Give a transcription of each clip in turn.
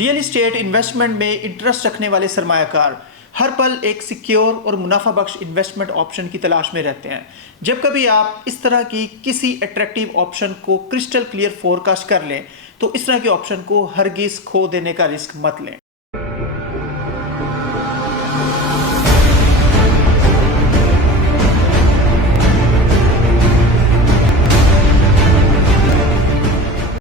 Real estate investment में interest रखने वाले सरमायाकार हर पल एक सिक्योर और मुनाफा बख्श इन्वेस्टमेंट ऑप्शन की तलाश में रहते हैं। जब कभी आप इस तरह की किसी अट्रैक्टिव ऑप्शन को क्रिस्टल क्लियर फोरकास्ट कर लें तो इस तरह के ऑप्शन को हरगिज खो देने का रिस्क मत लें।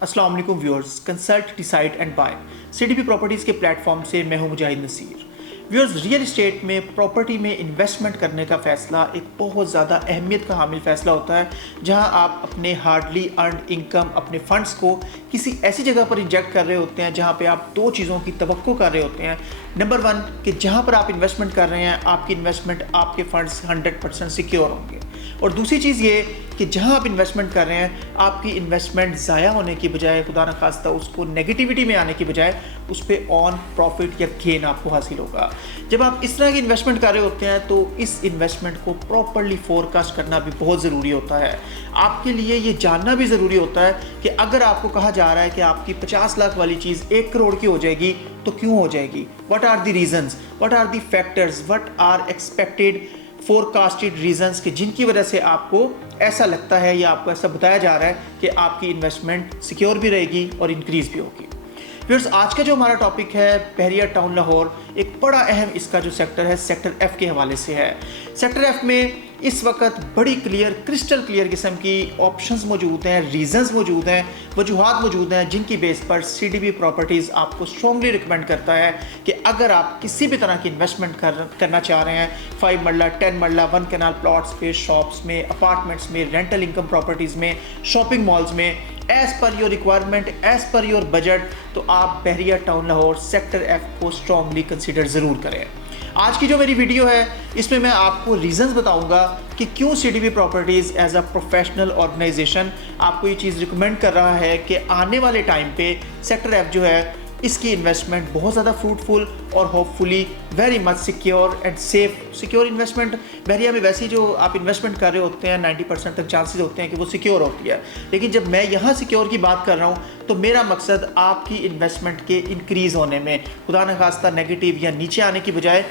अस्सलाम वालेकुम viewers, consult decide and buy CDP properties के प्लेटफॉर्म से मैं हूं Mujahid Naseer. Viewers, real estate में प्रॉपर्टी में इन्वेस्टमेंट करने का फ़ैसला एक बहुत ज़्यादा अहमियत का हामिल फ़ैसला होता है, जहां आप अपने हार्डली अर्नड इनकम, अपने फंड्स को किसी ऐसी जगह पर इंजेक्ट कर रहे होते हैं जहां पे आप दो चीज़ों की तवक्को कर रहे होते हैं। नंबर वन, कि जहां पर आप इन्वेस्टमेंट कर रहे हैं आपकी इन्वेस्टमेंट, आपके फंड्स 100% सिक्योर होंगे, और दूसरी चीज़ ये कि जहां आप इन्वेस्टमेंट कर रहे हैं आपकी इन्वेस्टमेंट ज़ाया होने की बजाय, खुदा न खास्ता उसको नेगेटिविटी में आने की बजाय उस पर ऑन प्रॉफिट या गेन आपको हासिल होगा। जब आप इस तरह की इन्वेस्टमेंट कर रहे होते हैं तो इस इन्वेस्टमेंट को प्रॉपर्ली फोरकास्ट करना भी बहुत ज़रूरी होता है। आपके लिए ये जानना भी ज़रूरी होता है कि अगर आपको कहा जा रहा है कि आपकी 50 लाख वाली चीज़ 1 करोड़ की हो जाएगी तो क्यों हो जाएगी, what are the reasons, what are the factors, what are expected forecasted reasons के जिनकी वजह से आपको ऐसा लगता है या आपको ऐसा बताया जा रहा है कि आपकी इन्वेस्टमेंट सिक्योर भी रहेगी और इंक्रीज भी होगी। व्यूअर्स, आज का जो हमारा टॉपिक है बहरिया टाउन लाहौर, एक बड़ा अहम इसका जो सेक्टर है सेक्टर एफ के हवाले से है। सेक्टर एफ में इस वक्त बड़ी क्लियर, क्रिस्टल क्लियर किस्म की ऑप्शंस मौजूद हैं, रीजंस मौजूद हैं, वजूहात मौजूद हैं जिनकी बेस पर सीडीपी प्रॉपर्टीज़ आपको स्ट्रॉन्गली रिकमेंड करता है कि अगर आप किसी भी तरह की इन्वेस्टमेंट करना चाह रहे हैं, 5 मरला, 10 मरला, 1 कैनाल प्लॉट्स पे, शॉप्स में, अपार्टमेंट्स में, रेंटल इनकम प्रॉपर्टीज़ में, शॉपिंग मॉल्स में, as per your requirement, as per your budget, तो आप Bahria Town Lahore sector F को स्ट्रॉन्गली कंसीडर ज़रूर करें। आज की जो मेरी वीडियो है इसमें मैं आपको रीजंस बताऊंगा कि क्यों CDP properties as a professional organisation आपको ये चीज़ रिकमेंड कर रहा है कि आने वाले टाइम पे सेक्टर एफ जो है इसकी इन्वेस्टमेंट बहुत ज़्यादा फ्रूटफुल और hopefully very much secure and safe. Secure investment Bahria में वैसे ही जो आप इन्वेस्टमेंट कर रहे होते हैं 90% तक चांसेस होते हैं कि वो सिक्योर होती है, लेकिन जब मैं यहाँ सिक्योर की बात कर रहा हूँ तो मेरा मकसद आपकी इन्वेस्टमेंट के इंक्रीज़ होने में, खुदा न खास्ता नेगेटिव या नीचे आने की बजाय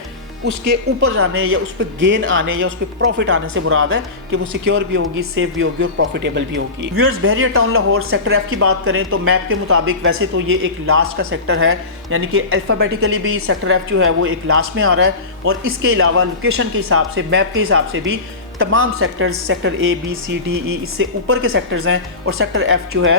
उसके ऊपर जाने या उस पर गेन आने या उस पर प्रॉफिट आने से मुराद है कि वो सिक्योर भी होगी, सेफ भी होगी और प्रॉफिटेबल भी होगी। व्यूअर्स, बहरिया टाउन लाहौर सेक्टर एफ की बात करें तो मैप के मुताबिक वैसे तो ये एक लास्ट का सेक्टर है, यानी कि अल्फ़ाबेटिकली भी सेक्टर एफ जो है वो एक लास्ट में आ रहा है, और इसके अलावा लोकेशन के हिसाब से, मैप के हिसाब से भी तमाम sectors, sector A, B, C, D, E, इससे ऊपर के सेक्टर्स हैं, और सेक्टर एफ जो है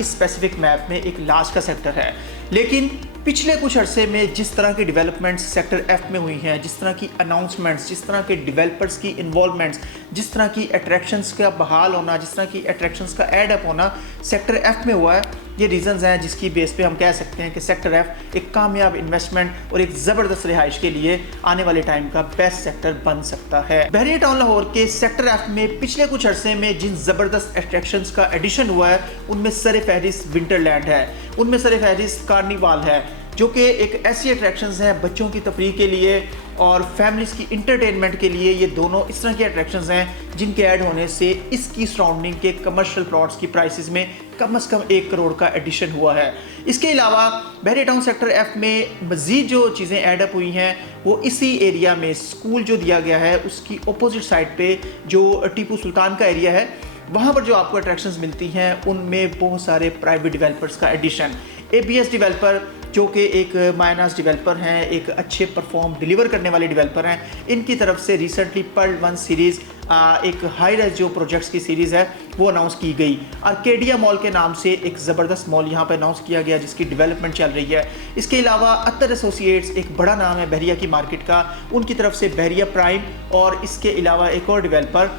इस स्पेसिफिक मैप में एक लास्ट का सेक्टर है। लेकिन पिछले कुछ अरसे में जिस तरह की डेवलपमेंट्स सेक्टर एफ में हुई हैं, जिस तरह की अनाउंसमेंट्स, जिस तरह के डेवलपर्स की इन्वॉल्वमेंट्स, जिस तरह की अट्रैक्शंस का बहाल होना, जिस तरह की अट्रैक्शंस का ऐड अप होना सेक्टर एफ में हुआ है, ये रीजंस हैं जिसकी बेस पे हम कह सकते हैं कि सेक्टर एफ एक कामयाब इन्वेस्टमेंट और एक ज़बरदस्त रिहाइश के लिए आने वाले टाइम का बेस्ट सेक्टर बन सकता है। बहरिया टाउन लाहौर के सेक्टर एफ में पिछले कुछ अरसे में जिन ज़बरदस्त अट्रैक्शंस का एडिशन हुआ है उनमें सर-ए-फहरिस्त विंटरलैंड है, उनमें सर-ए-फहरिस्त कार्निवाल है, जो कि एक ऐसी अट्रैक्शंस हैं बच्चों की तफरीह के लिए और फैमिलीज़ की इंटरटेनमेंट के लिए। ये दोनों इस तरह की अट्रैक्शंस हैं जिनके ऐड होने से इसकी सराउंडिंग के कमर्शियल प्लॉट्स की प्राइसेस में कम से कम 1 करोड़ का एडिशन हुआ है। इसके अलावा बहरिया टाउन सेक्टर एफ में मज़ीद जो चीज़ें ऐडअप हुई हैं वो इसी एरिया में स्कूल जो दिया गया है उसकी अपोजिट साइड पे जो टीपू सुल्तान का एरिया है, वहाँ पर जो आपको अट्रैक्शंस मिलती हैं उनमें बहुत सारे प्राइवेट डेवलपर्स का एडिशन। ABS डेवलपर जो कि एक माइनस डेवलपर हैं, एक अच्छे परफॉर्म डिलीवर करने वाले डेवलपर हैं, इनकी तरफ से रिसेंटली पर्ल 1 सीरीज़ एक हाई रेज जो प्रोजेक्ट्स की सीरीज़ है वो अनाउंस की गई। आर्केडिया मॉल के नाम से एक ज़बरदस्त मॉल यहाँ पे अनाउंस किया गया जिसकी डेवलपमेंट चल रही है। इसके अलावा अत्तर एसोसिएट्स एक बड़ा नाम है बहरिया की मार्केट का, उनकी तरफ से बहरिया प्राइम, और इसके अलावा एक और डेवलपर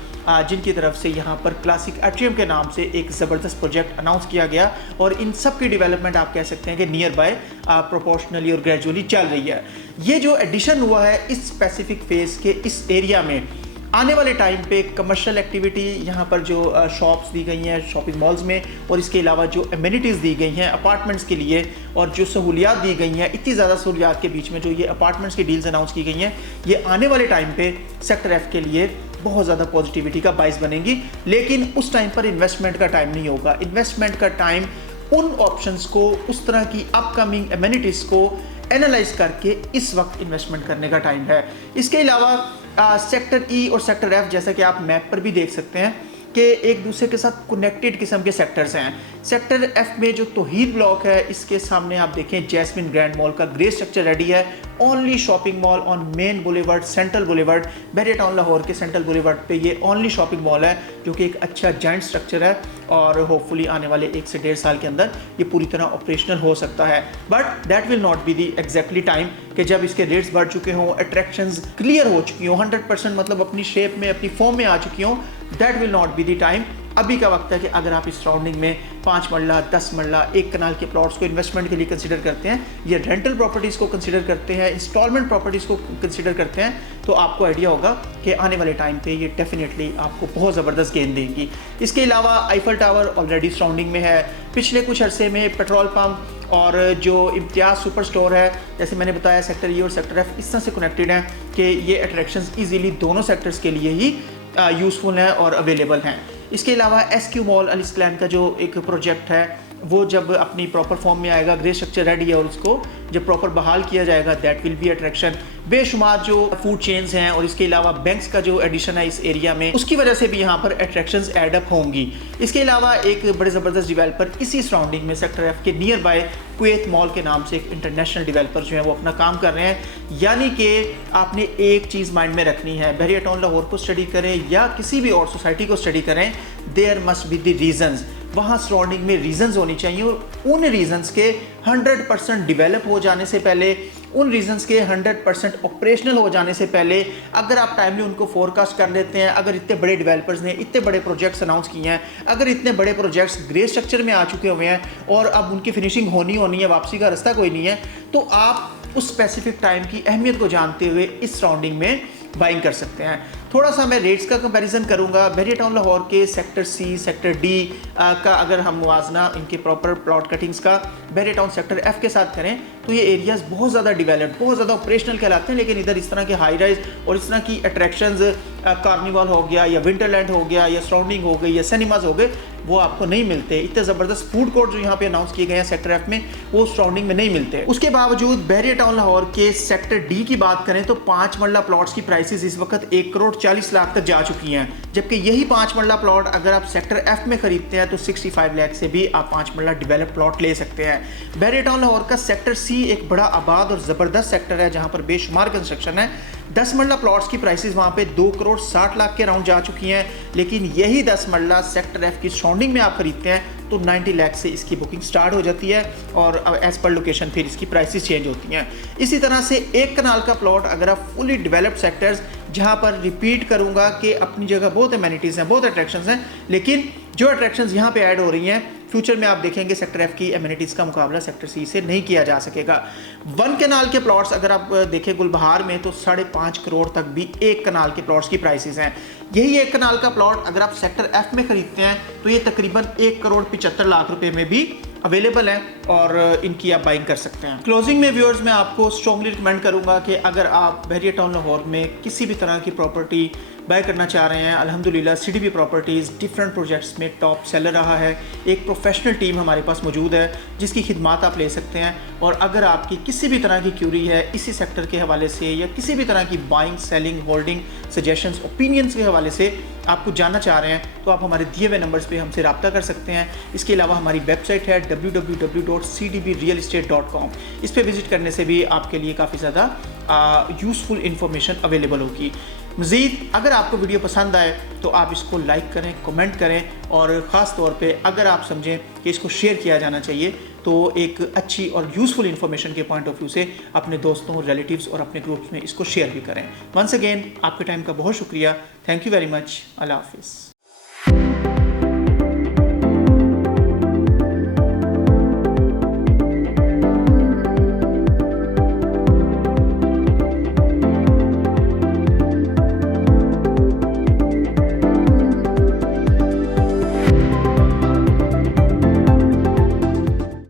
जिनकी तरफ से यहाँ पर क्लासिक एट्रियम के नाम से एक ज़बरदस्त प्रोजेक्ट अनाउंस किया गया, और इन सब की डेवलपमेंट आप कह सकते हैं कि नियर बाय प्रोपोर्शनली और ग्रेजुअली चल रही है। ये जो एडिशन हुआ है इस स्पेसिफिक फेज़ के इस एरिया में, आने वाले टाइम पे कमर्शियल एक्टिविटी यहाँ पर जो शॉप्स दी गई हैं शॉपिंग मॉल्स में, और इसके अलावा जो एमिनिटीज़ दी गई हैं अपार्टमेंट्स के लिए और जो सहूलियात दी गई हैं, इतनी ज़्यादा सहूलियात के बीच में जो ये अपार्टमेंट्स की डील्स अनाउंस की गई हैं, ये आने वाले टाइम पे सेक्टर एफ के लिए बहुत ज़्यादा पॉजिटिविटी का बाइस बनेंगी। लेकिन उस टाइम पर इन्वेस्टमेंट का टाइम नहीं होगा। इन्वेस्टमेंट का टाइम उन ऑप्शंस को, उस तरह की अपकमिंग एमिनिटीज़ को एनालाइज करके इस वक्त इन्वेस्टमेंट करने का टाइम है। इसके अलावा सेक्टर ई और सेक्टर एफ, जैसा कि आप मैप पर भी देख सकते हैं कि एक दूसरे के साथ कनेक्टेड किस्म के सेक्टर्स हैं। सेक्टर एफ में जो तौहीद ब्लॉक है, इसके सामने आप देखें जैस्मिन ग्रैंड मॉल का ग्रे स्ट्रक्चर रेडी है। Only shopping mall on main boulevard, central boulevard, Bahria Town Lahore के सेंट्रल बुलेवर्ड पे ये ओनली शॉपिंग मॉल है, जो कि एक अच्छा जाइंट स्ट्रक्चर है और होपफुली आने वाले 1 से 1.5 साल के अंदर ये पूरी तरह ऑपरेशनल हो सकता है। But that will not be the exactly time कि जब इसके रेट्स बढ़ चुके हों, अट्रैक्शंस क्लियर हो चुकी हों, 100% मतलब अपनी शेप में, अपनी फॉर्म में आ चुकी हों, that will not be the time. अभी का वक्त है कि अगर आप इस सराउंडिंग में 5 मरला, 10 मरला, 1 कनाल के प्लॉट्स को इन्वेस्टमेंट के लिए कंसीडर करते हैं, ये रेंटल प्रॉपर्टीज़ को कंसीडर करते हैं, इंस्टॉलमेंट प्रॉपर्टीज़ को कंसीडर करते हैं, तो आपको आइडिया होगा कि आने वाले टाइम पे ये डेफिनेटली आपको बहुत ज़बरदस्त गेन देंगी। इसके अलावा आईफल टावर ऑलरेडी सराउंडिंग में है। पिछले कुछ अरसे में पेट्रोल पम्प और जो इम्तियाज़ सुपर स्टोर है, जैसे मैंने बताया सेक्टर ई और सेक्टर एफ इस तरह से कनेक्टेड हैं कि ये अट्रैक्शंस ईजीली दोनों सेक्टर्स के लिए ही यूज़फुल हैं और अवेलेबल हैं। इसके अलावा एसक्यू मॉल अल इस्लाम का जो एक प्रोजेक्ट है, वो जब अपनी प्रॉपर फॉर्म में आएगा, ग्रे स्ट्रक्चर रेडी है और उसको जब प्रॉपर बहाल किया जाएगा, दैट विल बी अट्रैक्शन। बेशुमार जो फूड चेन्स हैं और इसके अलावा बैंक्स का जो एडिशन है इस एरिया में, उसकी वजह से भी यहाँ पर अट्रैक्शंस एड अप होंगी। इसके अलावा एक बड़े ज़बरदस्त डेवलपर इसी सराउंडिंग में सेक्टर एफ के नियर बाय कुवैत मॉल के नाम से एक इंटरनेशनल डेवलपर जो है वो अपना काम कर रहे हैं। यानी कि आपने एक चीज़ माइंड में रखनी है, बहरिया टाउन लाहौर को स्टडी करें या किसी भी और सोसाइटी को स्टडी करें, there must be the reasons. वहाँ सराउंडिंग में रीजंस होनी चाहिए और उन रीजंस के 100% डेवलप हो जाने से पहले, उन रीजंस के 100% ऑपरेशनल हो जाने से पहले अगर आप टाइमली उनको फोरकास्ट कर लेते हैं, अगर इतने बड़े डेवलपर्स ने इतने बड़े प्रोजेक्ट्स अनाउंस किए हैं, अगर इतने बड़े प्रोजेक्ट्स ग्रे स्ट्रक्चर में आ चुके हुए हैं और अब उनकी फिनिशिंग होनी है, वापसी का रास्ता कोई नहीं है, तो आप उस स्पेसिफिक टाइम की अहमियत को जानते हुए इस सराउंडिंग में बाइंग कर सकते हैं। थोड़ा सा मैं रेट्स का कंपैरिजन करूंगा। बहरिया टाउन लाहौर के सेक्टर सी, सेक्टर डी का अगर हम मुवाजना इनके प्रॉपर प्लॉट कटिंग्स का बहरिया टाउन सेक्टर एफ के साथ करें, तो ये एरियाज़ बहुत ज़्यादा डेवलप्ड, बहुत ज़्यादा ऑपरेशनल कहलाते हैं, लेकिन इधर इस तरह के हाई राइज और इस तरह की अट्रैक्शंस, कार्निवाल हो गया या विंटरलैंड हो गया या सराउंडिंग हो गई या सिनेमाज हो गए, वो आपको नहीं मिलते। इतने ज़बरदस्त फूड कोर्ट जो यहाँ पे अनाउंस किए गए हैं सेक्टर एफ में, वो सराउंडिंग में नहीं मिलते। उसके बावजूद बहरिया टाउन लाहौर के सेक्टर डी की बात करें तो 5 मरला प्लॉट्स की प्राइसेस इस वक्त 1 करोड़ 40 लाख तक जा चुकी हैं, जबकि यही 5 मरला प्लॉट अगर आप सेक्टर एफ में खरीदते हैं तो 65 लाख से भी आप 5 मरला डेवलप प्लॉट ले सकते हैं। बहरिया टाउन लाहौर का सेक्टर सी एक बड़ा आबाद और ज़बरदस्त सेक्टर है जहाँ पर बेशुमार कंस्ट्रक्शन है। 10 मरला प्लॉट्स की प्राइसेस वहाँ पे 2 करोड़ 60 लाख के राउंड जा चुकी हैं, लेकिन यही 10 मरला सेक्टर एफ की सराउंडिंग में आप खरीदते हैं तो 90 लाख से इसकी बुकिंग स्टार्ट हो जाती है और एज पर लोकेशन फिर इसकी प्राइसेस चेंज होती हैं। इसी तरह से 1 कनाल का प्लॉट अगर आप फुली डेवलप्ड सेक्टर्स, जहाँ पर रिपीट करूँगा कि अपनी जगह बहुत एमिनिटीज़ हैं, बहुत अट्रैक्शंस हैं, लेकिन जो अट्रैक्शंस यहाँ पे ऐड हो रही हैं फ्यूचर में आप देखेंगे सेक्टर एफ की एमिनिटीज़ का मुकाबला सेक्टर सी से नहीं किया जा सकेगा। 1 कनाल के प्लॉट्स अगर आप देखें गुलबहार में तो 5.5 करोड़ तक भी 1 कनाल के प्लॉट्स की प्राइसेस हैं। यही 1 कनाल का प्लॉट अगर आप सेक्टर एफ में खरीदते हैं तो ये तकरीबन 1 करोड़ 75 लाख रुपए में भी अवेलेबल है और इनकी आप बाइंग कर सकते हैं। क्लोजिंग में व्यूअर्स मैं आपको स्ट्रॉन्गली रिकमेंड करूंगा कि अगर आप बहरिया टाउन लाहौर में किसी भी तरह की प्रॉपर्टी बाय करना चाह रहे हैं, अल्हम्दुलिल्लाह सीडीपी प्रॉपर्टीज़ डिफरेंट प्रोजेक्ट्स में टॉप सेलर रहा है। एक प्रोफेशनल टीम हमारे पास मौजूद है जिसकी खिदमात आप ले सकते हैं, और अगर आपकी किसी भी तरह की क्यूरी है इसी सेक्टर के हवाले से या किसी भी तरह की buying, selling, holding, suggestions, opinions के हवाले से आप कुछ जानना चाह रहे हैं तो आप हमारे दिए हुए नंबर्स पे हमसे रब्ता कर सकते हैं। इसके अलावा हमारी वेबसाइट है www.cdbrealestate.com। इस पर विज़िट करने से भी आपके लिए काफ़ी ज़्यादा यूज़फुल इंफॉर्मेशन अवेलेबल होगी। मज़ीद अगर आपको वीडियो पसंद आए तो आप इसको लाइक करें, कमेंट करें, और ख़ास तौर पे अगर आप समझें कि इसको शेयर किया जाना चाहिए तो एक अच्छी और यूज़फुल इन्फॉर्मेशन के पॉइंट ऑफ व्यू से अपने दोस्तों, रिलेटिव्स और अपने ग्रुप्स में इसको शेयर भी करें। वंस अगेन आपके टाइम का बहुत शुक्रिया। Thank you very much. अल्लाह हाफिज़।